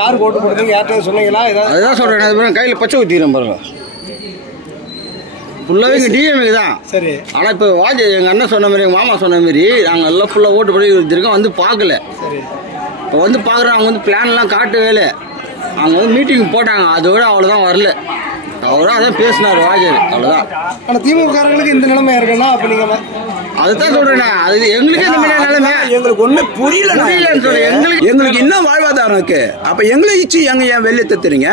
யார் ஓட்டு போடுறீங்க? யார்கிட்ட சொன்னீங்களா? அதான் சொல்றேன், கையில் பச்சை ஊற்றிக்கிறேன் பாருங்க. ஃபுல்லாகவே இங்கே டிஎம்ஏ தான். சரி. ஆனால் இப்போ எங்கள் அண்ணன் சொன்ன மாதிரி, எங்கள் மாமா சொன்ன மாதிரி நாங்கள் எல்லாம் ஃபுல்லாக ஓட்டு போட்டு வச்சுருக்கோம். வந்து பார்க்கல. சரி. இப்போ வந்து பார்க்குறோம். அவங்க வந்து பிளான்லாம் காட்டவே இல்லை. அவங்க வந்து மீட்டிங் போட்டாங்க, அதோட அவ்வளோதான் வரல. அவரும் அதான் பேசினார் வாஜர், அவ்வளோதான். ஆனால் திமுககாரங்களுக்கு இந்த நிலைமை இருக்குன்னா அப்போ நீங்கள் அதுதான் சொல்றேன். அது எங்களுக்கு இந்த மாதிரி நிலைமை எங்களுக்கு ஒண்ணு புரியலன்னு சொல்றேன். எங்களுக்கு இன்னும் வாழ்வாதாரம் இருக்கு. அப்ப எங்களை இச்சு எங்க ஏன் வெளியே தத்துறீங்க?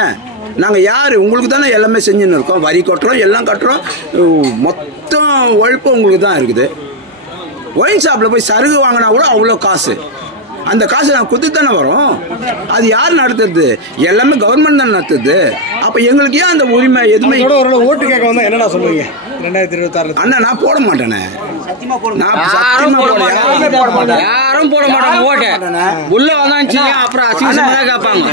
நாங்க யாரு? உங்களுக்கு தானே எல்லாமே செஞ்சுன்னு இருக்கோம். வரி கட்டுறோம், எல்லாம் கட்டுறோம். மொத்தம் உழைப்பு உங்களுக்கு தான் இருக்குது. ஒயின் ஷாப்ல போய் சருகு வாங்கினா கூட அவ்வளோ காசு. அந்த காசு நான் குத்து தானே வரும். அது யார் நடத்துறது? எல்லாமே கவர்மெண்ட் தான் நடத்துது. அப்ப எங்களுக்கு ஏன் அந்த உரிமை எதுவுமே? ஓட்டு கேட்க வந்தா என்னடா சொல்லுவீங்க? 2026 அண்ணா நான் போட மாட்டேனே. யாரும் போட மாட்டாங்க ஓட்டு. உள்ள வந்தாச்சு அப்புறம் அசிங்கமா கேட்பாங்க.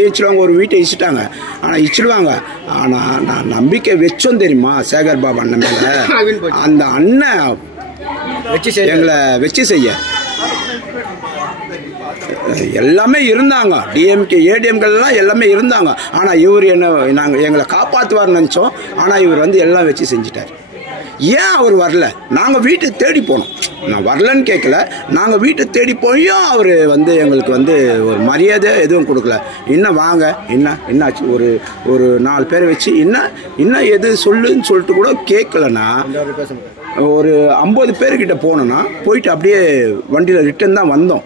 இச்சிடுவாங்க, ஒரு வீட்டை இச்சிட்டாங்க. ஆனா இச்சிடுவாங்க. ஆனா நான் நம்பிக்கை வச்சோம் தெரியுமா சேகர் பாபு அண்ணன் மேல. அந்த அண்ணன் எங்களை வச்சு செய்ய எல்லாமே இருந்தாங்க. டிஎம்கே ஏடிஎம்கெல்லாம் எல்லாமே இருந்தாங்க. ஆனா இவர் எங்களை காப்பாற்றுவார்னு நினைச்சோம். ஆனா இவர் வந்து எல்லாம் வச்சு செஞ்சிட்டார். ஏன் அவர் வரல? நாங்க வீட்டை தேடி போனோம். நான் வரலன்னு கேட்கல, நாங்க வீட்டை தேடி போயும் அவர் வந்து எங்களுக்கு வந்து ஒரு மரியாதை எதுவும் கொடுக்கல. இன்னும் வாங்க, என்னாச்சு, ஒரு 4 பேரை வச்சு இன்னும் எது சொல்லுன்னு சொல்லிட்டு கூட கேட்கலன்னா, ஒரு 50 பேர்கிட்ட போனோன்னா போயிட்டு அப்படியே வண்டியில் ரிட்டர்ன் தான் வந்தோம்.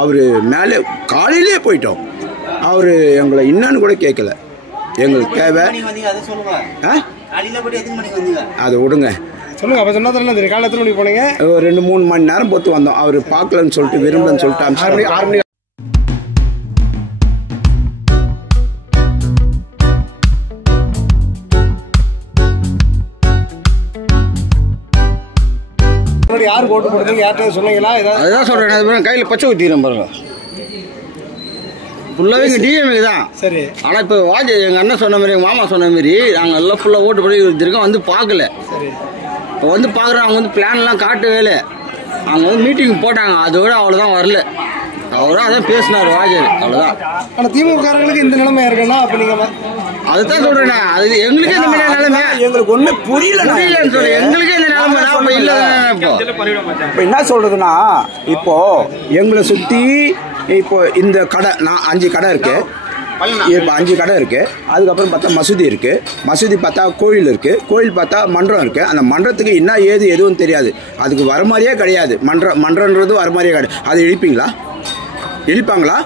அவர் மேலே காலையிலே போயிட்டோம். அவர் எங்களை என்னன்னு கூட கேட்கல. எங்களுக்கு தேவை அதை விடுங்க. சொல்லுங்க. அப்போ சொன்னா தெரியும். காலை எத்தனை மணிக்கு போனீங்க? ஒரு 2-3 மணி நேரம் பொறுத்து வந்தோம். அவர் பார்க்கலன்னு சொல்லிட்டு விரும்பலன்னு சொல்லிட்டு 6 மணி யார் ஓட்டு போடுறீங்க? யார்கிட்ட சொன்னீங்களா? அதுதான் சொல்றேன், கையில் பச்சை ஊற்றிக்கிறேன் பாருங்க. ஃபுல்லாகவே இங்கே டிஎம்ஏ தான். சரி. ஆனால் இப்போ எங்கள் அண்ணன் சொன்ன மாதிரி, எங்கள் மாமா சொன்ன மாதிரி நாங்கள் எல்லாம் ஃபுல்லாக ஓட்டு போட்டு வச்சுருக்கோம். வந்து பார்க்கல. சரி. இப்போ வந்து பார்க்குறோம். அவங்க வந்து பிளான்லாம் காட்டவே இல்லை. அவங்க வந்து மீட்டிங் போட்டாங்க, அதோட அவ்வளோதான் வரல. அவரும் அதான் பேசினார் வாஜர், அவ்வளோதான். ஆனால் திமுககாரங்களுக்கு இந்த நிலைமை இருக்குன்னா அப்போ நீங்கள் அதுதான் சொல்றேன். அது எங்களுக்கு இந்த மாதிரி நிலைமை எங்களுக்கு ஒண்ணு புரியலன்னு சொல்றேன். எங்களுக்கு இந்த நிலைமை இல்ல. இப்போ என்ன சொல்றதுன்னா, இப்போ எங்களை சுத்தி இப்போ இந்த கடை, நான் 5 கடை இருக்கு. இப்போ 5 கடை இருக்கு. அதுக்கப்புறம் பார்த்தா மசூதி இருக்கு. மசூதி பார்த்தா கோயில் இருக்கு. கோயில் பார்த்தா மன்றம் இருக்கு. அந்த மன்றத்துக்கு என்ன ஏது எதுவும் தெரியாது. அதுக்கு வர மாதிரியே கிடையாது. மன்றன்றது வர மாதிரியே கிடையாது. அதை இழிப்பாங்களா?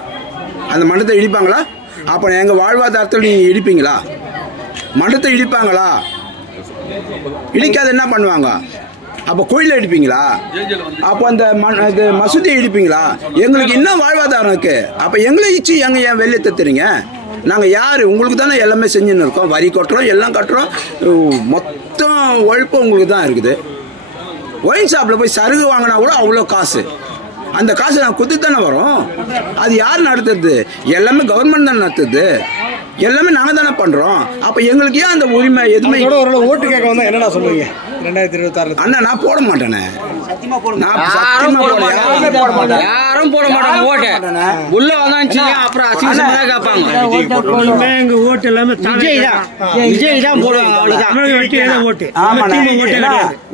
அந்த மன்றத்தை இழிப்பாங்களா? அப்போ எங்கள் வாழ்வாதாரத்தில் நீங்கள் இடிப்பீங்களா? மன்றத்தை இடிப்பாங்களா? இடிக்காத என்ன பண்ணுவாங்க? அப்போ கோயிலை இடிப்பீங்களா? அப்போ அந்த மசூதியை இடிப்பீங்களா? எங்களுக்கு இன்னும் வாழ்வாதாரம் இருக்கு. அப்போ எங்களை இச்சு எங்க ஏன் வெளியே தத்துறீங்க? நாங்கள் யார்? உங்களுக்கு தானே எல்லாமே செஞ்சுன்னு இருக்கோம். வரி கட்டுறோம், எல்லாம் கட்டுறோம். மொத்தம் உழைப்பு உங்களுக்கு தான் இருக்குது. ஒயின் ஷாப்பில் போய் சருகு வாங்கினா கூட அவ்வளோ காசு. அந்த காசு நான் குத்து தானே வரும். அது யார் நடத்துறது? எல்லாமே கவர்மெண்ட் தான் நடத்துது. எல்லாமே நாங்கள் தானே பண்றோம். அப்ப எங்களுக்கு ஏன் அந்த உரிமை எதுவுமே? ஓட்டு கேட்க வந்தா என்னடா சொல்லுவீங்க? 2026 அண்ணா நான் போட மாட்டேனே. யாரும் போட மாட்டாங்க ஓட்டு. உள்ள வந்தாச்சு அப்புறம் அசிங்கமா கேட்பாங்க. எங்க ஓட்டு எல்லாமே விஜய் தான் போடுவாங்க, அவ்வளவுதான். ஓட்டு.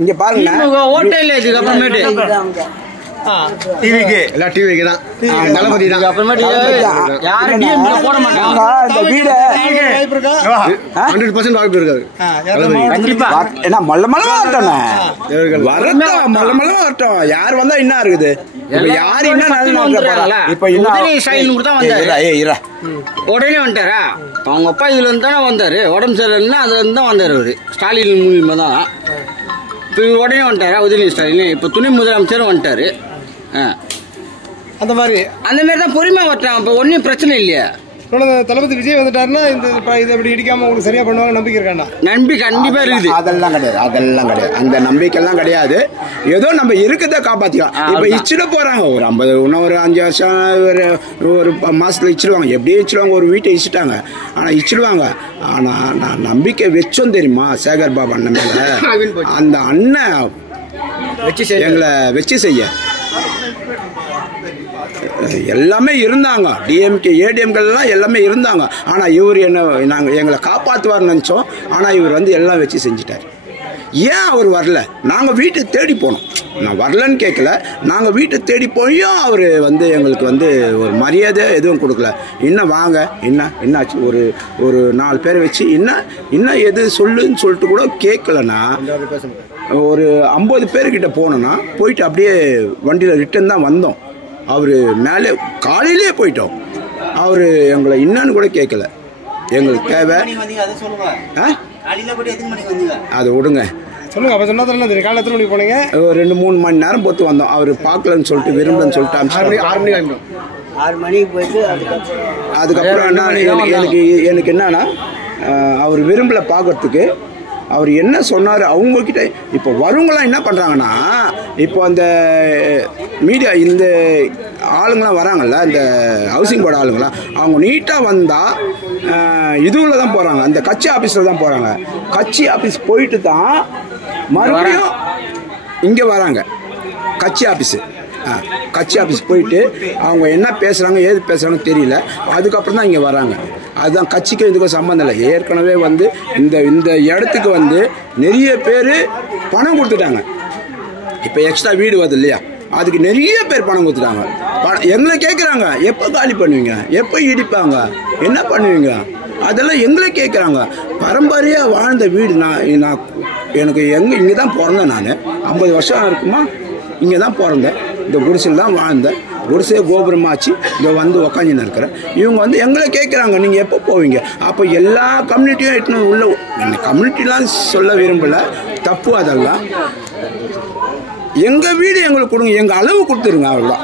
இங்க பாருங்க, ஓட்டே இல்லை இதுக்கு அப்புறமேட்டு. டிவிக்கு எல்லாம் டிவிக்கு தான். தளபதி தான். அப்புறமேட்டு யாரும் டிஎம்கே போட மாட்டாங்க. இந்த வீடு 100% வாய்ப்பு இருக்காது. கண்டிப்பா. ஏன்னா மல்ல வரட்டும். யார் வந்தா என்ன இருக்குது? இப்ப யாரு என்ன இப்ப உடனே வந்துட்டாரா? அவங்க அப்பா இதுல இருந்து தானே வந்தாரு. உடம்பு சரியில்லைன்னா அதுல இருந்து தான் வந்தாரு அவரு. ஸ்டாலின் மூலியமா தான். இப்போ உடனே வந்துட்டாரா உதயநிதி ஸ்டாலின்? இப்போ துணை முதலமைச்சரும் வந்துட்டாரு. அந்த மாதிரி தான் பொறுமையாக வரட்டாங்க. இப்போ ஒன்றும் பிரச்சனை இல்லையா? தளபதி விஜய் வந்துட்டாருன்னா இந்த இதை அப்படி இடிக்காம உங்களுக்கு சரியா பண்ணுவாங்க நம்பிக்கை இருக்காண்டா? நம்பிக்கை கண்டிப்பா இருக்குது. அதெல்லாம் கிடையாது. அந்த நம்பிக்கைலாம் கிடையாது. ஏதோ நம்ம இருக்கிறத காப்பாத்திக்கலாம். இப்ப இச்சிட போறாங்க. ஒரு 50 இன்னும் ஒரு 5 வருஷம் ஒரு மாசத்துல இச்சிடுவாங்க. எப்படியே இச்சிடுவாங்க. ஒரு வீட்டை இச்சிட்டாங்க. ஆனா இச்சிடுவாங்க. ஆனா நான் நம்பிக்கை வச்சோம் தெரியுமா சேகர் பாபு அண்ணன் மேல. அந்த அண்ணன் எங்களை வச்சு செய்ய எல்லாமே இருந்தாங்க. டிஎம்கே ஏடிஎம்கள்லாம் எல்லாமே இருந்தாங்க. ஆனால் இவர் எங்களை காப்பாற்றுவார்னு நினச்சோம். ஆனால் இவர் வந்து எல்லாம் வச்சு செஞ்சிட்டார். ஏன் அவர் வரல? நாங்கள் வீட்டை தேடி போனோம். நான் வரலன்னு கேட்கல, நாங்கள் வீட்டை தேடி போயும் அவர் வந்து எங்களுக்கு வந்து ஒரு மரியாதை எதுவும் கொடுக்கல. இன்னும் வாங்க, என்னாச்சு, ஒரு 4 பேரை வச்சு இன்னும் எது சொல்லுன்னு சொல்லிட்டு கூட கேட்கலன்னா, ஒரு 50 பேர்கிட்ட போனோன்னா போயிட்டு அப்படியே வண்டியில் ரிட்டன் தான் வந்தோம். அவர் மேலே காலையிலே போயிட்டோம். அவர் எங்களை என்னன்னு கூட கேட்கல. எங்களுக்கு தேவை அதை விடுங்க. சொல்லுங்க. அப்போ சொன்னா தெரியும். காலையில் எத்தனை மணிக்கு போனீங்க? ஒரு 2-3 மணி நேரம் பொறுத்து வந்தோம். அவர் பார்க்கலன்னு சொல்லிட்டு விரும்பலன்னு சொல்லிட்டு 6 மணிக்கு போயிட்டு அதுக்கப்புறம் எனக்கு என்னன்னா, அவர் விரும்பல பார்க்கறதுக்கு. அவர் என்ன சொன்னார் அவங்கக்கிட்ட. இப்போ வரவங்களாம் என்ன பண்ணுறாங்கன்னா, இப்போ அந்த மீடியா இந்த ஆளுங்களாம் வராங்கல்ல, இந்த ஹவுசிங் போர்டு ஆளுங்களாம், அவங்க நீட்டாக வந்தால் இதுவில் தான் போகிறாங்க, அந்த கட்சி ஆஃபீஸில் தான் போகிறாங்க. கட்சி ஆஃபீஸ் போயிட்டு தான் மறுபடியும் இங்கே வராங்க. கட்சி ஆஃபீஸ் போயிட்டு அவங்க என்ன பேசுகிறாங்க ஏது பேசுகிறாங்கன்னு தெரியல. அதுக்கப்புறம் தான் இங்கே வராங்க. அதுதான் கட்சிக்கும் இதுக்கும் சம்மந்தம் இல்லை. ஏற்கனவே வந்து இந்த இடத்துக்கு வந்து நிறைய பேர் பணம் கொடுத்துட்டாங்க. இப்போ எக்ஸ்ட்ரா வீடு வருது இல்லையா, அதுக்கு நிறைய பேர் பணம் கொடுத்துட்டாங்க. எங்களை கேட்குறாங்க, எப்போ காலி பண்ணுவீங்க, எப்போ இடிப்பாங்க, என்ன பண்ணுவீங்க, அதெல்லாம் எங்களை கேட்குறாங்க. பரம்பரையாக வாழ்ந்த வீடு. நான் எனக்கு இங்கே தான் பிறந்தேன். நான் 50 வருஷம் இருக்குமா இங்கே தான் பிறந்தேன். இந்த குடிசையில் தான் வாழ்ந்தேன். குடிசையை கோபுரமாச்சு இங்கே வந்து உக்காந்துன்னு இருக்கிறேன். இவங்க வந்து எங்களை கேட்குறாங்க, நீங்கள் எப்போ போவீங்க. அப்போ எல்லா கம்யூனிட்டியும் எட்டுன்னு உள்ள, இந்த கம்யூனிட்டிலாம் சொல்ல விரும்பலை, தப்பு. அதெல்லாம் எங்கள் வீடு எங்களுக்கு கொடுங்க, எங்கள் அளவு கொடுத்துருங்க, அவ்வளோதான்.